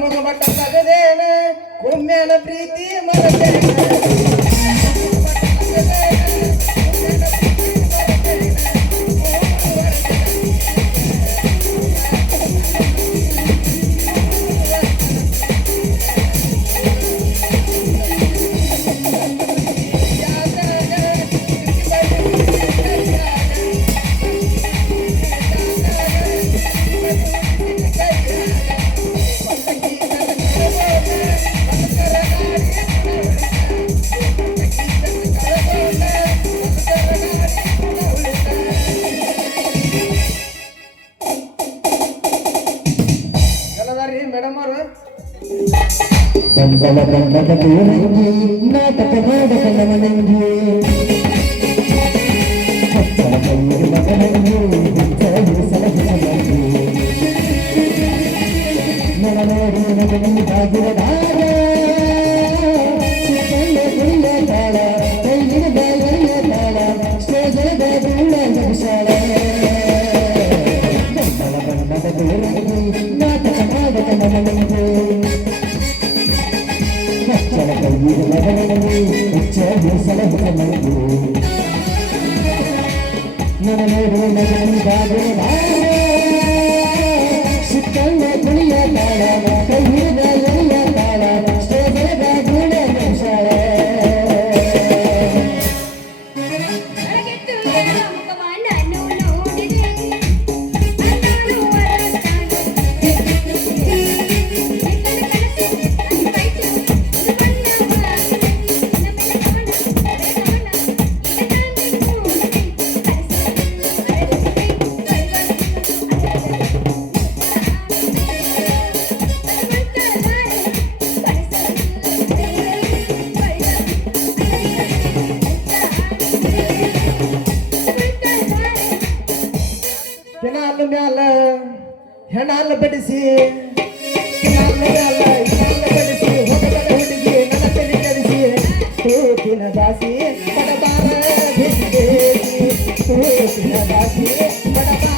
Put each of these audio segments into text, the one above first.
ಮುಗುಮಟ ತಗದೇನ ಒಮ್ಮೆನ ಪ್ರೀತಿ ಮನದಲ್ಲಿ ಎಲ್ಲದಾರಿ ಮೇಡಮ್ ಅವರು ದಂಡಲ ದಂಡದ ದೇವಂಗಿ ನಾಟಕ ನಾಟಕ ನಮನಂಗಿ ಹಚ್ಚಲ ಕೈಯಲ್ಲಿ ಮಗನಂಗಿ ಹುಚ್ಚಲು ಸಲಹಿನ ನಂಗಿ ನಡ ನೋಡಿ ನಗನಿ ಬಾಗಿರ ದಾರ ನನಗೆ ಮ್ಯಾಲ ಮ್ಯಾಲ ಹೆಣಾಲ ಬಡಿಸಿ, ಮ್ಯಾಲ ಮ್ಯಾಲ ಬಡಿಸಿ ಹುಡುಗನ ಹುಡುಗಿ ನನ್ನ ತಲೆ ದಾಸಿ ಬಡಬಾರ ಬಿದ್ದೇಸಿ ತೂಕಿನ ದಾಸಿ ಬಡಬಾರ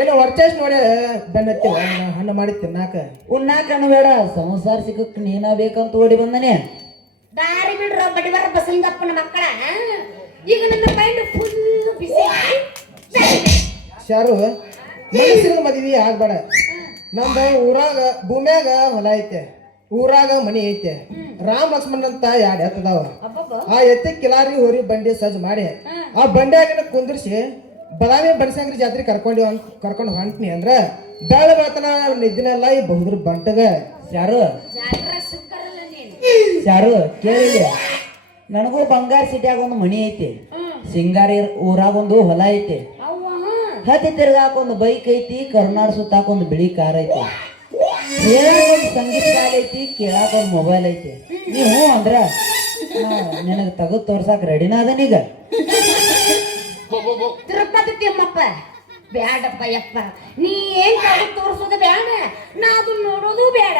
ಏನೋ ವರ್ಚಸ್ ನೋಡಿ ಬೆನ್ನತ್ತಿವ ಹಣ್ಣು ಮಾಡಿ ತಿನ್ನಾಕ. ಉಣ್ಣಾಕನು ಬೇಡ ಸಂಸಾರ ಸಿಕ್ಕಕ್ ನೀನ ಬೇಕಂತ ಓಡಿ ಬಂದನೆ. ದಾರಿ ಬಿಡ್ರ ಬಡಿವರ ಬಸಂಗಪ್ಪನ ಬಸಲಿಂಗಪ್ಪನ ಮಕ್ಕಳ ಈಗ ನನ್ನ ಮೈಂಡ್ ಫುಲ್ ಬಿಸಿ ಶಾರು ಮನಸ್ಸಿನ ಮದುವೆ ಆಗ್ಬೇಡ. ನಮ್ದ ಊರಾಗ ಭೂಮ್ಯಾಗ ಹೊಲ ಐತೆ. ಊರಾಗ ಮನಿ ಐತೆ. ರಾಮ ಲಕ್ಷ್ಮಣ್ ಅಂತ ಎರಡು ಎತ್ತದಾವ. ಆ ಎತ್ತಿ ಕಿಲಾರಿ ಹೋರಿ ಬಂಡಿ ಸಜ್ಜು ಮಾಡಿ. ಆ ಬಂಡ್ಯಾಗಿನ ಕುಂದ್ರಿಸಿ ಬದಾಮಿ ಬಡಸಂಗ್ರಿ ಜಾತ್ರೆ ಕರ್ಕೊಂಡು ಕರ್ಕೊಂಡು ಹೊಂಟ್ನಿ ಅಂದ್ರ ಬೆಳ ಬೆಳತನ ನಿದ್ದಿನೆಲ್ಲ ಈ ಬಹುದ್ರ ಬಂಟದ. ಯಾರು? ಯಾರು? ಕೇಳಿಲ್ಲ. ನನಗೂ ಬಂಗಾರ ಸಿಟಿಯಾಗ ಒಂದು ಮಣಿ ಐತಿ. ಸಿಂಗಾರಿ ಊರಾಗ ಒಂದು ಹೊಲ ಐತಿ. ಅವ್ವ ಹತ್ತಿ ತಿರ್ಗಾಕ ಒಂದು ಬೈಕ್ ಐತಿ ಕರ್ನಾಡ್ ಸುತ್ತಾಕ ಒಂದು ಬಿಳಿ ಕಾರ್ ಐತಿ. ಕೇಳಾಕ ಒಂದು ಸಂಗೀತ ಕಾಲ್ ಐತಿ ಕೇಳಾಕ ಒಂದು ಮೊಬೈಲ್ ಐತಿ. ನೀ ಹ್ಞೂ ಅಂದ್ರ? ನಿನಗೆ ತೆಗೆದು ತೋರ್ಸಾಕ ರೆಡಿನ ಅದನೀಗ ತಿರುಪತಿ ಅಮ್ಮಪ್ಪ? ಬ್ಯಾಡಪ್ಪ ಯಪ್ಪ. ನೀ ಏನ್ ತೋರಿಸೋದು ತೋರ್ಸೋದು ಬ್ಯಾಡ. ನಾ ಅದನ್ನ ನೋಡೋದು ಬ್ಯಾಡ.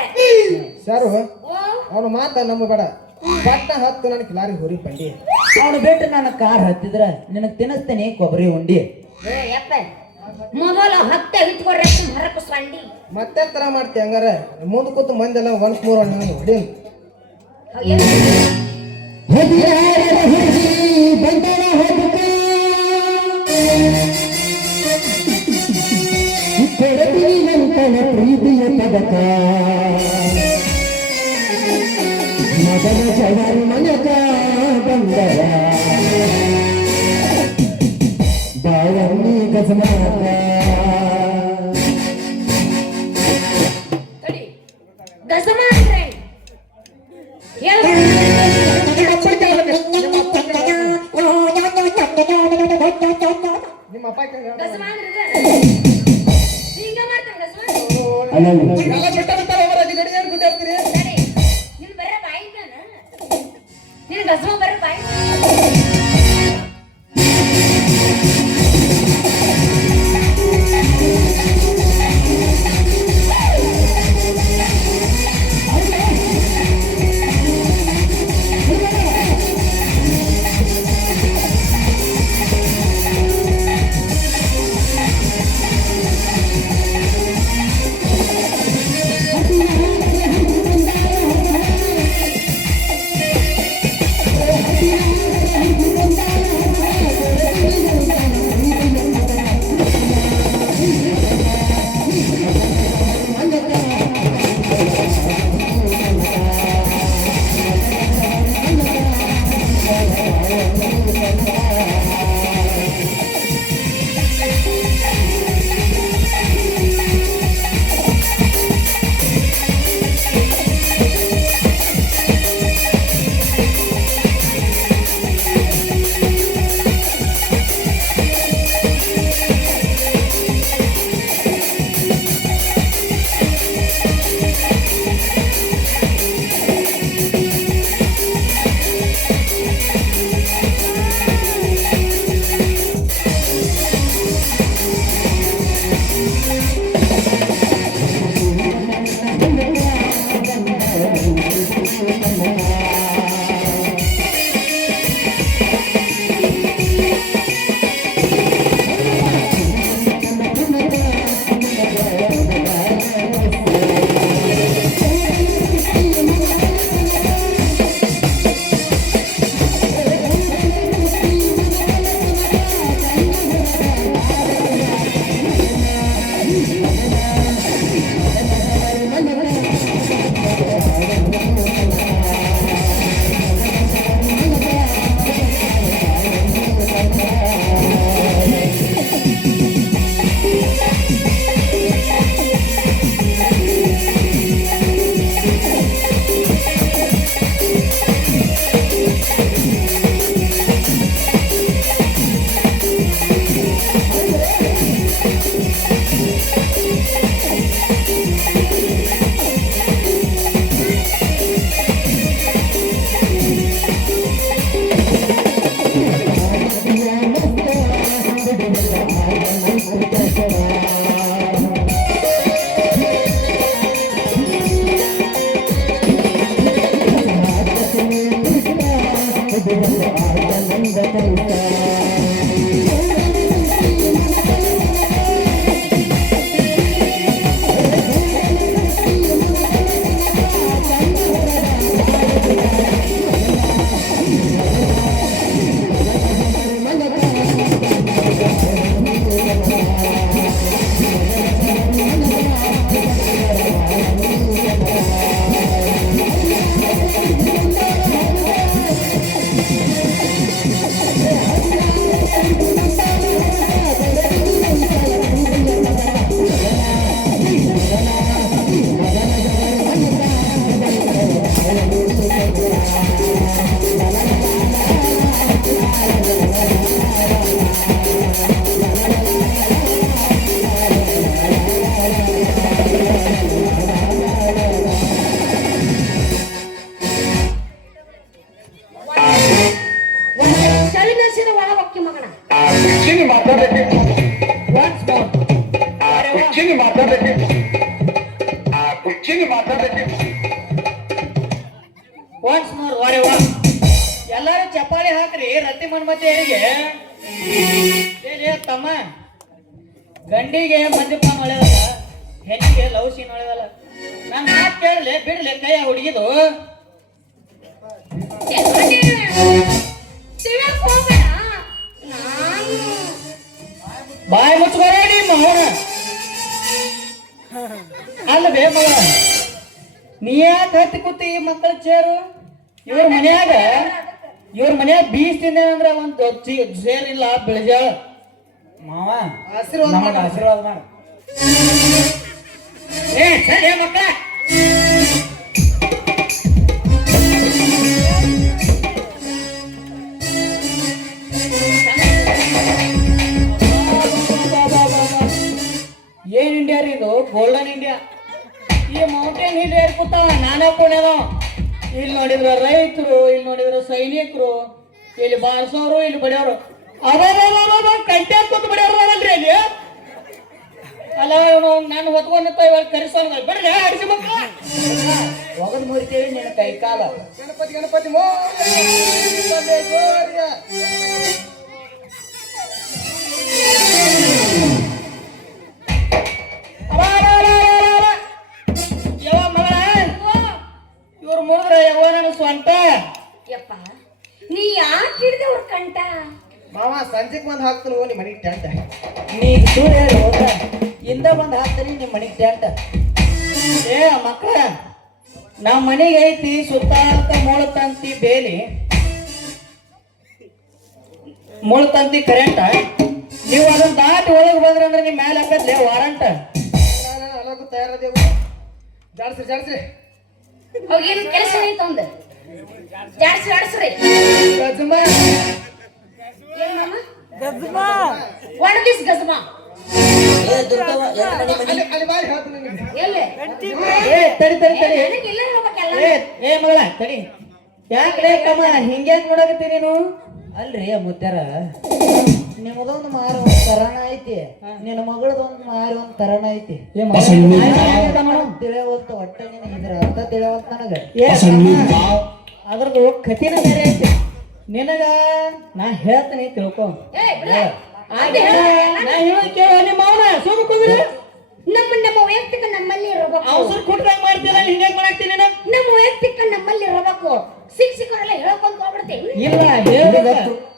ಸರ್ ಅವನು ಅವನ ಮಾತ ನಮ್ಮ ಬೇಡ ಪಟ್ಟ ಹತ್ತು ನನಗೆ ಕಿಲಾರಿ ಹೋರಿ ಬಂಡಿ ಅವನು ಬಿಟ್ಟು ನನ್ನ ಕಾರ್ ಹತ್ತಿದ್ರ ನಿನಗೆ ತಿನ್ನಿಸ್ತೇನೆ ಕೊಬ್ಬರಿ ಉಂಡಿ. ಏ ಯಪ್ಪ. ಮೊದಲ ಹತ್ತೆ ಇಟ್ಕೊಡ್ರಿ ಹರಕು ಸಂಡಿ ಮತ್ತೆ ತರ ಮಾಡ್ತಿ ಹಂಗಾರ? ಮುಂದ್ ಕೂತು ಮಂದೆಲ್ಲ ಒನ್ಸ್ ಮೂರ್ ಹೊಡಿ ನಿನ್ ಗಜಮ ಬರ ಮಗ ನೀ ಯಾಕೆ ಹತ್ತಿ ಕೂತಿ ಈ ಮಕ್ಕಳ ಚೇರು? ಇವ್ರ ಮನ್ಯಾಗ ಇವ್ರ ಮನ್ಯಾಗ ಬೀಸ್ ತಿಂದೆ ಅಂದ್ರೆ ಒಂದು ಚೇರ್ ಇಲ್ಲ ಬೆಳಜಾಳ ಮಾವ ಆಶೀರ್ವಾದ ನಮಗ ಮಾಡು. ಆಶೀರ್ವಾದ ಮಾಡ. ಏ ಸರಿ ಮಕ್ಕಳ. ಏನ್ ಇಂಡಿಯಾ ರೀ ಇದು? ಗೋಲ್ಡನ್ ಇಂಡಿಯಾ ಈ ಮೌಂಟೇನ್ ಹಿಲ್ ಏರ್ ಕೂತಾವ ನಾನಾ ಪುಣ್ಯದ ಇಲ್ಲಿ ನೋಡಿದ್ರ ರೈತರು, ಇಲ್ಲಿ ನೋಡಿದ್ರ ಸೈನಿಕರು, ಇಲ್ಲಿ ಬಾರಿಸೋರು ಇಲ್ಲಿ ಬಡಿಯೋರು ಅದ ಕಂಟೆ ಕೂತ್ ಬಡಿಯೋರು ನೋಡಲ್ರಿ ಅಲ್ಲಿ. ಅಲ್ಲ ನಾನು ಹೊತ್ಕೊಂಡಿತ್ತ ಇವಾಗ ಕರೆಸೋಣ ಬಿಡ್ರಿ ಅಡಿಸಿ ಮಕ್ಕಳ ಒಗದ್ ಮುರಿತೇವಿ ನಿನ್ನ ಕೈ ಕಾಲ. ಗಣಪತಿ ಗಣಪತಿ ಯಾಕೆ ಹಿಡ್ದೆ ಅವ್ರ ಕಂಟ ಮಾವ ಸಂಜೆಗ್ ಬಂದ್ ಹಾಕ್ತಾನ ನಿಮ್ಮ ಮನೆಗೆ ಟ್ಯಾಂಟ ನೀ ಸೂರ್ಯ ಹೇಳಿ ಹೋದ್ರ ಇಂದ ಬಂದ್ ಹಾಕ್ತೀನಿ ನಿಮ್ಮ ಮನಿಗ್ ಟ್ಯಾಂಟ ಏ ಮಕ್ಕಳ ನಮ್ಮ ಮನೆಗೆ ಐತಿ ಸುತ್ತಾಕ ಮುಳತಂತಿ ಬೇಲಿ. ಮುಳತಂತಿ ಕರೆಂಟ ನೀವು ಅದನ್ನ ದಾಟಿ ಒಳಗೆ ಬಂದ್ರೆ ಅಂದ್ರೆ ನಿಮ್ಮ ಮೇಲೆ ಹಾಕದ್ಲೆ ವಾರಂಟ ಅಲ್ಲ ತಯಾರದೇವು ಜಾಡ್ಸ್ರಿ ಜಾಡ್ಸ್ರಿ ಅವಾಗ ಏನು ಕೆಲಸ ಐತೆ ಒಂದು ಜಾಡ್ಸಿ ಜಾಡ್ಸ್ರಿ ಗಜಮ. ಗಜಮ. ಏ ಮಗಳ? ತಡಿ ಯಾಕಡೆ ಕಮ್ಮ ಹಿಂಗ್ಯಾಕ್ ನೋಡಕತ್ತಿ ನೀನು? ಅಲ್ರಿ ಮುತ್ತಾರ ನಿಮಗೊಂದು ಮಾರು ಒಂದ್ ತರಣ ಐತಿ. ನಿನ್ನ ಮಗಳದೊಂದು ಮಾರು ಒಂದ್ ತರಣ ಐತಿ. ತಿಳಿಯವಲ್ತ ಒಟ್ಟ ನಿನ್ನ ಇದ್ರ ಅರ್ಥ ತಿಳಿಯವಲ್ತ ನನಗ. ಅದ್ರದ್ದು ಕಥಿನ ಬೇರೆ ಐತಿ. ನಿನಗ ನಾ ಹೇಳ್ತೇನೆ ತಿಳ್ಕೊ. ನಾ ಹೇಳೋದ್ ಕೇಳು ನಿಮ್ಮ ಅವನ ಸುಮ್ಮ ಕುಂದ್ರೆ ನಮ್ಮ ನಮ್ಮ ವೈಯಕ್ತಿಕ ನಮ್ಮಲ್ಲಿ ಇರಬೇಕು. ಅವಸರ ಕೊಟ್ರಂಗ್ ಮಾಡ್ತೀರ ಹಿಂಗಾಗಿ ಮಾಡಾಕ್ತೀನಿ ನಮ್ಮ ವೈಯಕ್ತಿಕ ನಮ್ಮಲ್ಲಿ ಇರಬೇಕು. ಶಿಕ್ಷಕರೆಲ್ಲ ಸಿಕ್ಕರೆಲ್ಲ ಹೇಳ್ಕೊಂಡ್ ಹೋಗ್ಬಿಡ್ತೇವೆ ಇಲ್ಲ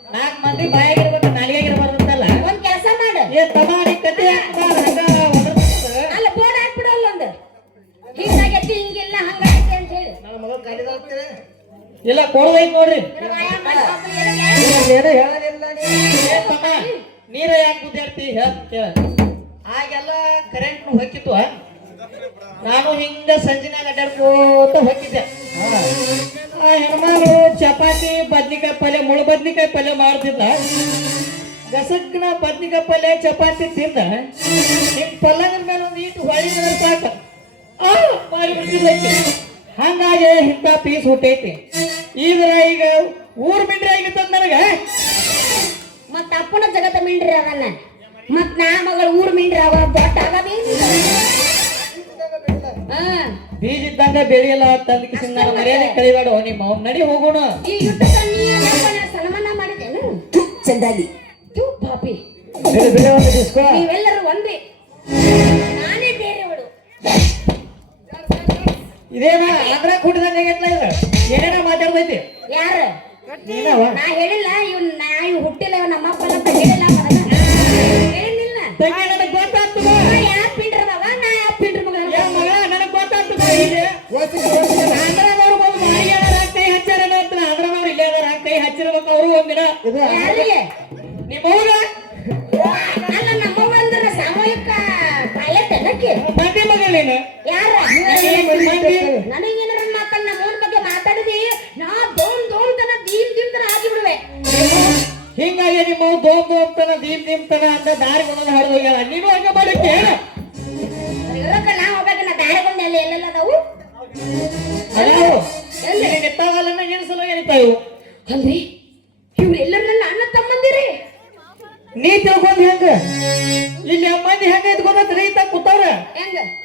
ಹಿಂಗ್ ಪಲ್ಲಂಗದ ಮೇಲೆ ಒಂದು ಇಟ್ಟು ಹೊಳಿದ್ರೆ ಸಾಕು. ಆ ಮಾಡಿ ಹಂಗಾಗಿ ಇಂಥ ಪೀಸ್ ಹುಟ್ಟೈತಿ. ಇದ್ರ ಈಗ ಊರ್ ಮಿಂಡ್ರಿ ಆಗಿತ್ತಂದ ನನಗ. ಮತ್ತ ಅಪ್ಪನ ಜಗತ್ತ ಮಿಂಡ್ರಿ ಅವನ್ನ. ಮತ್ ನಾ ಮಗಳ ಊರ್ ಮಿಂಡ್ರಿ ಅವ. ದೊಡ್ಡ ಹಾ. ಬೀಜ ಇದ್ದಂಗ ಬೆಳೆಯಲ್ಲ ತಂದ ಕಿಸಿನ ನಾನು ಮರ್ಯಾದೆ ಕಳಿಬೇಡ ನಿಮ್ಮ ಅವ್ನ ನಡಿ ಹೋಗೋಣ. ಈ ಯುದ್ಧಕ್ಕ ನೀ ಏನಪ್ಪನ ಸನ್ಮಾನ ಮಾಡಿದೇನು ಚಂದಾಗಿ ತು ಪಾಪಿ ನೀವೆಲ್ಲರೂ ಒಂದೇ. ಇದೇನ ಆಂಧ್ರ ಕೂಟದಲ್ಲಿ ಆಗೈತ್ಲ ಇದು? ಏನೇನ ಮಾತಾಡ್ತೈತಿ ಯಾರ? ನಾ ಹೇಳಿಲ್ಲ ಇವ್ ನಾ ಇವ್ ಹುಟ್ಟಿಲ್ಲ ಇವ್ ನಮ್ಮ ಅಪ್ಪ ಅಂತ ಹೇಳಿಲ್ಲ ಹೇಳಿಲ್ಲ ನನಗ್ ಗೊತ್ತಾಗ್ತದ. ನಾ ಪಿಂಡ್ರ ಮಗ ನಾ ಯಾಕೆ ಪಿಂಡ್ರ ಮಗ? ನನಗೆ ನನಗ್ ಗೊತ್ತಾಗ್ತದ.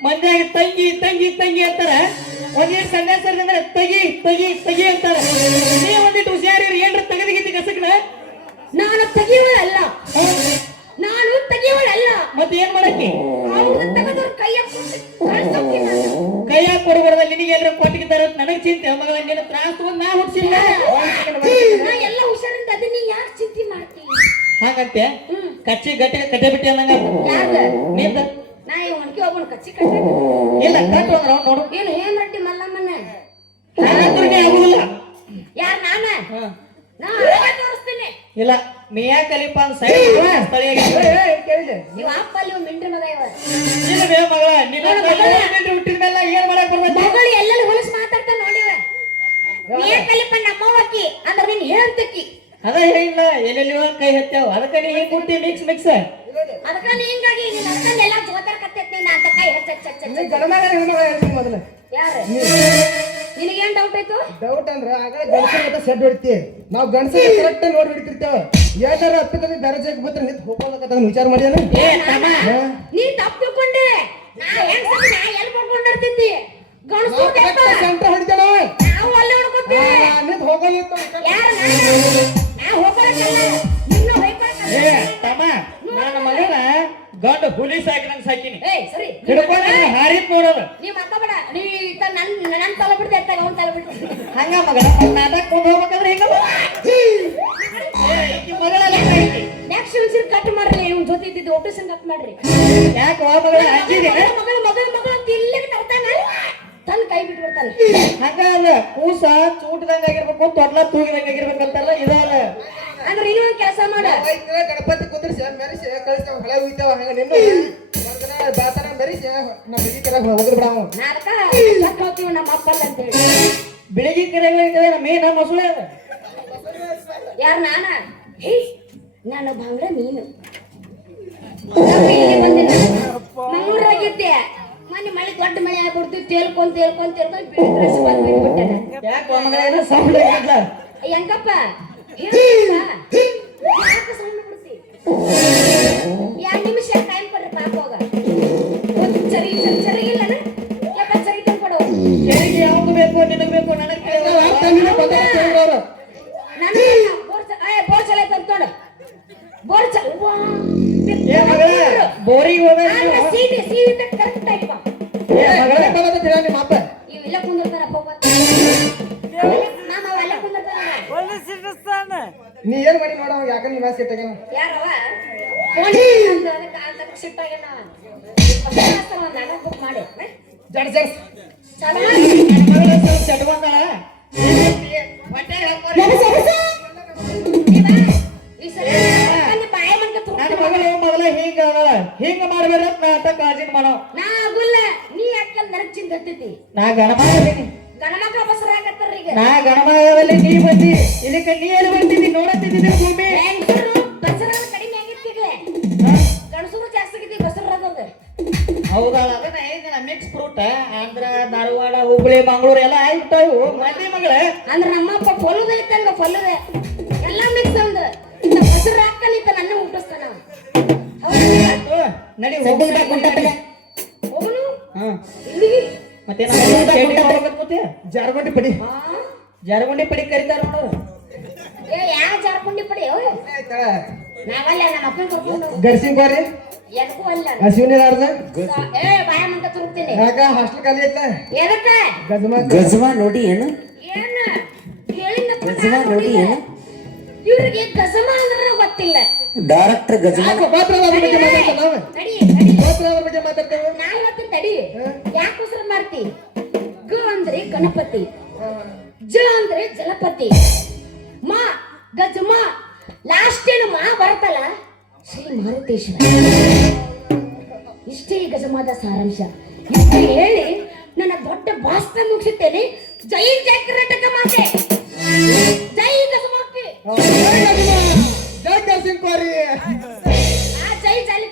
ಮಂದ್ಯಾಗ ತಂಗಿ ತಂಗಿ ತಂಗಿ ಅಂತಾರ. ಒಂದೇ ಸನ್ಯಾಸರಿ ಅಂದ್ರೆ ತಗಿ ತಗಿ ತಗಿ ಅಂತಾರ. ನೀ ಒಂದಿಟ್ಟು ಹುಷಾರಿ ಏನ್ರ ತೆಗೆದಿಗಿದ್ದಿ ಕಸಕ್ನ? ನಾನು ತೆಗಿಯವಳಲ್ಲ. ನಾನು ತೆಗಿಯವಳಲ್ಲ. ಮತ್ತೆ ಏನ್ ಮಾಡಕ್ಕೆ? ಕೈಯ ಕೊಡಬಾರ್ದ ನಿನಗೆ ಎಲ್ಲರೂ ಕೊಟ್ಟಿಗಿದ್ದಾರ ನನಗೆ ಚಿಂತೆ. ಮಗಳ ನಿನ್ನ ತ್ರಾಸ ತಗೊಂಡ್ ನಾ ಹುಡ್ಸಿಲ್ಲ ನಾ ಎಲ್ಲ ಹುಷಾರಿಂದ ಅದನ್ನ ಯಾಕೆ ಚಿಂತೆ ಮಾಡ್ತೀನಿ? ಹಾಗಂತೆ? ಕಚ್ಚಿ ಗಟ್ಟಿ ಕಟ್ಟೆ ಬಿಟ್ಟಿ ಅನ್ನಂಗ ನಿಂದ ನಾ ಈ ಒಣಗಿ ಒಬ್ಬನ ಕಚ್ಚಿ ಕಟ್ಟ ಇಲ್ಲ ಕಟ್ಟು ಅಂದ್ರ ಅವ್ನು ನೋಡು. ಏನು ಏನ್ ರೊಟ್ಟಿ ಮಲ್ಲಮ್ಮನ? ಆಗುದಿಲ್ಲ. ಯಾರ್ ನಾನ. ನಾ ಅಳಗ ತೋರಿಸ್ತೀನಿ. ಇಲ್ಲ ನೀ ಯಾಕೆ ಕಲಿಪ ಅಂತ ಸೈಡ್ ಸ್ಥಳೀಯ ನೀವು ಅಪ್ಪ ಅಲ್ಲಿ ಮಿಂಡ್ರಿ ಮಗ ಇವ. ಇಲ್ಲ ಬೇ ಮಗಳ ನಿನ್ನ ಹುಟ್ಟಿದ ಮೇಲೆ ಏನ್ ಮಾಡಕ್ ಮಗಳು ಎಲ್ಲೆಲ್ಲಿ ಹೊಲಸ್ ಮಾತಾಡ್ತಾ ನೋಡಿವೆ ಕಲಿಪ ಅಂದ್ರೆ ನೀನ್ ಹೇಳ್ತಕ್ಕಿ ಅದ ಹೇಳಿಲ್ಲ ಎಲ್ಲೆಲ್ಲಿ ಕೈ ಹತ್ತಾವ ಅದಕ್ಕೆ ನೀ ಹಿಂಗ್ ಮಿಕ್ಸ್ ಮಿಕ್ಸ್ ಅದಕ್ಕೆ ಹಿಂಗಾಗಿ ನೀನ್ ಅರ್ಕಂಡ್ ಎಲ್ಲ ಜೋತಾರ ನೀ ಗಣಮಗ ಹೆಣ್ಮಗ ಹೇಳ್ತೀನಿ ಮೊದಲು. ಯಾರ? ನಿನಗೇನ್ ಡೌಟ್ ಆಯ್ತು? ಡೌಟ್ ಅಂದ್ರ ಆಗಲೇ ಗಂಡಸರ ಮತ್ತೆ ಸೆಡ್ ಹೊಡಿತಿ. ನಾವು ಗಂಡಸರ ಕರೆಕ್ಟ್ ನೋಡಿ ಹಿಡಿತಿರ್ತೇವ. ಯಾವ್ದಾರ ಹತ್ತದ ಬೇರೆ ಜಾಗ ಬಿಟ್ರೆ ನಿಂತು ಹೋಗೋದಕ್ಕ ವಿಚಾರ ಮಾಡ್ಯಾನ? ಏ ತಮ್ಮ ನೀ ತಪ್ಪು ತಿಳ್ಕೊಂಡೆ. ನಾ ಹೆಂಗ್ ಸರಿ ನಾ ಎಲ್ಲಿ ಗಣಸು ಸೆಂಟರ್ ಹೊಡಿತಾನ ನಾವು ಅಲ್ಲಿ ಹೊಡ್ಕೊತೀವಿ. ನಿಂತು ಹೋಗೋದಿತ್ತು ಯಾರ ನಾ? ಹೋಗ್ಕೊಳಕಲ್ಲ ನಿನ್ನ ಹೋಗ್ಕೊಳಕಲ್ಲ ಏ ತಮ್ಮ ನನ್ನ ಮಗನ ಗಂಡ ಹುಲಿ ನಂಗೆ ಸಾಕಿನಿ. ಏಯ್ ಸರಿ. ಹಾರಿತ್ ನೋಡೋದು ನೀ ಮಾತಾಡ ನೀ ಇತ್ತ ನನ್ ನನ್ ತಲೆ ಬಿಡ್ದೆ ಅವ್ನ್ ತಲೆ ಬಿಡ್ದೆ ಹಂಗ ಮಗ ನಾಟಕ ನಾನು ಬಂಗ್ಲ ನೀನು. ಮಂಗ್ಳೂರಾಗಿದ್ದೆ ಮೊನ್ನೆ ಮಳೆ ದೊಡ್ಡ ಮಳೆ ಆಗ್ಬಿಡ್ತು ತೇಲ್ಕೊಂಡ್ ತೇಲ್ಕೊಂಡ್ ತೇಲ್ಕೊಂಡ್ ಡ್ರೆಸ್ ಬಂದು ಬಿಟ್ಬಿಟ್ಟೆ ಹೆಂಗಪ್ಪ? ಎರಡು ನಿಮಿಷ ಟೈಮ್ ಕೊಡ್ರಿ ಪಾಪ ಹೋಗ ಒಂದು ಚರಿ ಇಲ್ಲನ ಯಪ್ಪ ಚರಿ ತಂದು ಕೊಡು? ಯಾವ್ದು ಬೇಕು ನಿನಗ್ ಬೇಕು ನನಗ್ ಅವ್ರು ನಾನು ಬೋರ್ ಚ- ಏ, ಬೋರ್ ಚಲ ಬೋರಿಗೆ. ಸೀಟೆ ಸೀಟೆ ಕರೆಕ್ಟ್ ಏ ಮಗಳ ನಿಮ್ಮ ಅಪ್ಪ. ಮಾಮ ನೀ ಏನ್ ಮಾಡಿ ನೋಡ ಯಾಕ ನೀ ವ್ಯಾಸ ಇಟ್ಟಾಗ ಯಾರವ ಫೋನ್ ಅದಕ್ಕೆ ಅಂತ ಬುಕ್ ಮಾಡಿ. ಜಡ್ ಜಡ್ಸ್ ಚಲ. ಹೊಟ್ಟೆ. ನನ್ನ ಮಗಳು ಮೊದಲ ಹಿಂಗ. ಹಿಂಗ ಮಾಡ್ಬೇಡ ನಾ ಕಾಳಜಿನ ಮಾಡೋ ನಾ ಆಗುಲ್ಲ ನೀ ಯಾಕೆ ನನಗ್ ಚಿಂತ ಹತ್ತೈತಿ? ನಾ ಗಣಮಾಗಲಿ ಗಣಮಕ್ಳ ಬಸರಾಗತ್ತಾರ ಈಗ? ನಾ ಗಣಮಾಗಲಿ ನೀ ಬಂದಿ ಇದಕ್ಕೆ ನೀ ಎಲ್ಲಿ ಬರ್ತಿದ್ದಿ ನೋಡತ್ತಿದ್ದಿ ಭೂಮಿ. ಹೆಂಗಸರು ಬಸರ ಕಡಿಮೆ ಆಗಿತ್ತು ಈಗ. ಗಣಸರು ಜಾಸ್ತಿ ಆಗಿದ್ದಿ ಬಸರ ಅದ ಹೌದಾ ಅದನ್ನ ಹೇಳಿದ ಮಿಕ್ಸ್ ಫ್ರೂಟ್ ಆಂಧ್ರ ಧಾರವಾಡ ಹುಬ್ಳಿ ಮಂಗಳೂರು ಎಲ್ಲ ಆಗ್ಬಿಟ್ಟಾವು ಮಂದಿ ಮಗಳ. ಅಂದ್ರೆ ನಮ್ಮಪ್ಪ ಫಲದ ಐತಂಗ ಫಲದ. ಎಲ್ಲ ಮಿಕ್ಸ್ ನಡಿ ಹೋಗುನು? ಹಾ ಮತ್ತೆ? ಜಾರ್ಗೊಂಡಿ ಪಡಿ. ಹಾ ಜಾರಗುಂಡಿ ಪಡಿ ಕರಿತಾರ ನೋಡು ಏ ಯಾವ ಜಾರಗುಂಡಿ ಪಡಿ? ನಾವಲ್ಲ ನಮ್ಮ ಅಪ್ಪನ ಕರ್ಕೊಂಡು ಗರ್ಸಿಂಗ್ ಬಾರಿ? ಎದಕ್ಕೂ ಅಲ್ಲ. ಏ ಬಾಯ ಮಂಕ ತುರುಕ್ತೀನಿ. ಯಾಕ? ಹಾಸ್ಟೆಲ್ ಖಾಲಿ ಐತ್ಲ ಎದಕ್ಕ? ಗಜಮ? ಗಜಮ ನೋಡಿ ಏನು? ಏನು? ಗಜಮ ನೋಡಿ ಏನು? ಇವ್ರಿಗೆ ಗಜಮ ಅಂದ್ರೆ ಗೊತ್ತಿಲ್ಲ. ಡೈರೆಕ್ಟರ್ ಗಜಮ ಗೋತ್ರ ಅದ್ರ ಬಗ್ಗೆ ಮಾತಾಡ್ತೇವೆ ಬಗ್ಗೆ ಮಾತಾಡ್ತೇವೆ ತಡಿ ಯಾಕೆ ಉಸಿರು ಮಾಡ್ತಿ ಗ ಅಂದ್ರೆ ಗಣಪತಿ. ಜ ಅಂದ್ರೆ ಜಲಪತಿ. ಮಾ ಗಜಮ ಲಾಸ್ಟ್ ಏನು ಮಾ ಬರತಲ್ಲ ಶ್ರೀ ಮಾರುತೇಶ್ವರ. ಇಷ್ಟೇ ಗಜಮಾದ ಸಾರಾಂಶ. ಇಷ್ಟೇ ಹೇಳಿ ನನ್ನ ದೊಡ್ಡ ಭಾಷಣ ಮುಗಿಸುತ್ತೇನೆ. ಜೈ ಜೈ ಕರ್ನಾಟಕ ಮಾತೆ. ಜೈ ಗಜಮಾತೆ ಜೈ ಗಜಮ परी। आ जाई जाली